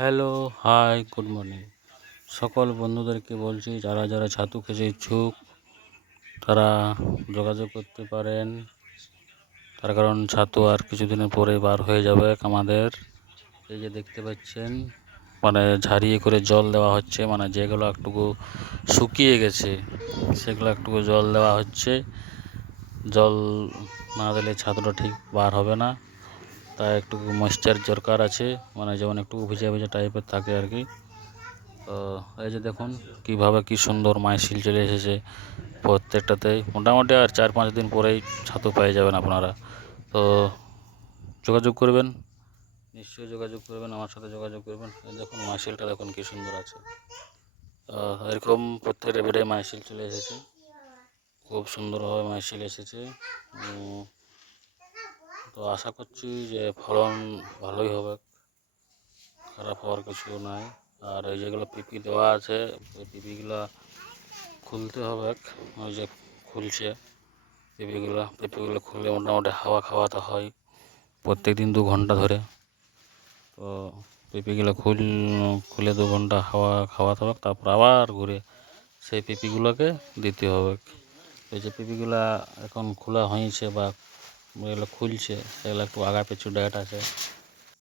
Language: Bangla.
Hello, high, good morning. সকল বন্ধুদেরকে বলছি, যারা যারা ছাতু খেতে ইচ্ছুক, তারা যোগাযোগ করতে পারেন। তার কারণ ছাতু আর কিছুদিনের পরে বার হয়ে যাবে আমাদের। এই যে দেখতে পাচ্ছেন মানে ঝারিয়ে করে জল দেওয়া হচ্ছে মানে যেগুলো একটুকু শুকিয়ে গেছে, সেগুলো একটুকু জল দেওয়া হচ্ছে। জল না দিলে ছাতুটা ঠিক বার হবে না। তাই একটু ময়েশ্চার দরকার আছে মানে যেমন একটু ভিজা ভিজা টাইপের থাকে আর কি। তো এই যে দেখুন, কীভাবে কী সুন্দর মাইসিল চলে এসেছে প্রত্যেকটাতেই। মোটামুটি আর চার পাঁচ দিন পরেই ছাতু পেয়ে যাবেন আপনারা। তো যোগাযোগ করবেন, নিশ্চয়ই যোগাযোগ করবেন, আমার সাথে যোগাযোগ করবেন। দেখুন মাইসিলটা দেখুন কী সুন্দর আছে। এরকম প্রত্যেকটা বেডে মাইসিল চলে এসেছে। খুব সুন্দরভাবে মাইসিল এসেছে। তো আশা করছি যে ফলন ভালোই হবে। খারাপ হওয়ার কিছু নাই। আর এই যেগুলো পিপি দেওয়া আছে, ওই পিপিগুলো খুলতে হবে। ওই যে খুলছে পিপিগুলো পিপিগুলো খুলে মোটামুটি হাওয়া খাওয়াতে হয় প্রত্যেক দিন দু ঘণ্টা ধরে। তো পিপিগুলো খুল, খুলে দু ঘণ্টা হাওয়া খাওয়াতে হবে তারপর আবার ঘুরে সেই পিপিগুলোকে দিতে হবে। এই যে পিপিগুলা এখন খোলা হয়েছে বা এগুলো খুলছে সেগুলো একটু আগা পিছু ডেট আছে